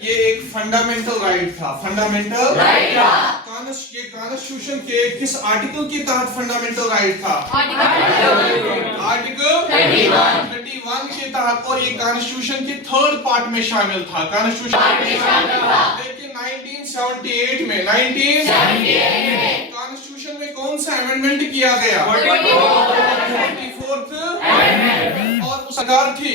ये एक fundamental right था, फंडामेंटल राइट था। ये कॉन्स्टिट्यूशन के किस आर्टिकल के तहत फंडामेंटल राइट था? आर्टिकल 31 के तहत। और ये कॉन्स्टिट्यूशन के थर्ड पार्ट में शामिल था, कॉन्स्टिट्यूशन। लेकिन 1978 में कॉन्स्टिट्यूशन में कौन सा अमेंडमेंट किया गया? 44th amendment. और उस सरकार थी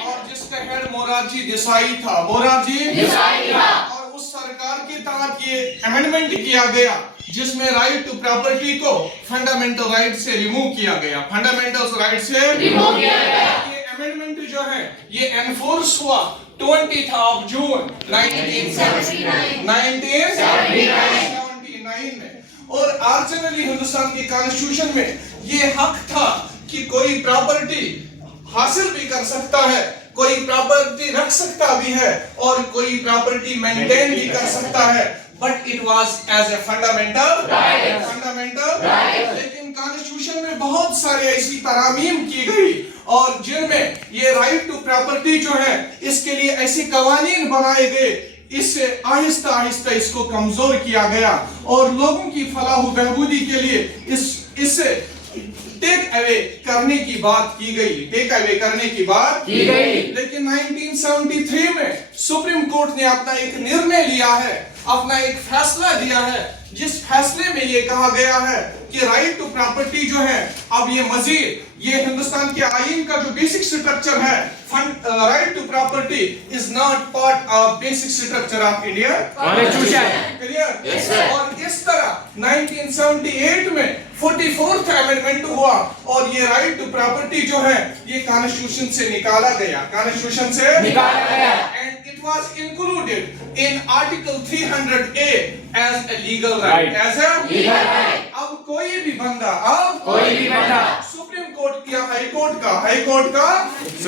और जिसका हेड मोरारजी देसाई था, मोरारजी देसाई था। और उस सरकार के तहत ये अमेंडमेंट किया गया जिसमें राइट टू प्रॉपर्टी को फंडामेंटल राइट से रिमूव किया गया, फंडामेंटल राइट से रिमूव किया गया। ये अमेंडमेंट जो है ये एनफोर्स हुआ 20 जून 1979 में। और ओरिजिनली हिंदुस्तान के कॉन्स्टिट्यूशन में ये हक था कि कोई प्रॉपर्टी हासिल भी कर सकता है, कोई प्रॉपर्टी रख सकता भी है और कोई प्रॉपर्टी मेंटेन भी कर सकता है, but it was as a fundamental right. लेकिन कॉन्स्टिट्यूशन में बहुत सारे ऐसी तरामीम की गई और जिनमें ये राइट टू प्रॉपर्टी जो है इसके लिए ऐसे कवानीन बनाए गए, इससे आहिस्ता आहिस्ता इसको कमजोर किया गया और लोगों की फलाह बहबूदी के लिए इससे टेक अवे करने की बात की गई, लेकिन 1973 में सुप्रीम कोर्ट ने अपना एक निर्णय लिया है, अपना एक फैसला दिया है, जिस फैसले में ये कहा गया है कि राइट टू प्रॉपर्टी जो है अब ये मजीद ये हिंदुस्तान के आईन का जो बेसिक स्ट्रक्चर है, right to property is not part of basic structure of India constitution. Clear? और इस तरह 1978 में 44th अमेंडमेंट हुआ और ये राइट टू प्रॉपर्टी जो है ये कॉन्स्टिट्यूशन से निकाला गया, and it was included in article 300A as a legal right, अब कोई भी बंदा सुप्रीम कोर्ट या हाई कोर्ट का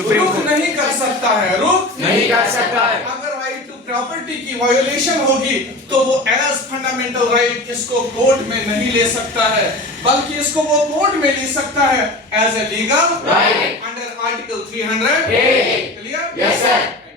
रुख नहीं कर सकता है, अगर राइट टू प्रॉपर्टी की वायोलेशन होगी तो वो एज फंडामेंटल राइट इसको कोर्ट में नहीं ले सकता है, बल्कि इसको वो कोर्ट में ले सकता है as a legal right under article 300A। Clear? Yes sir.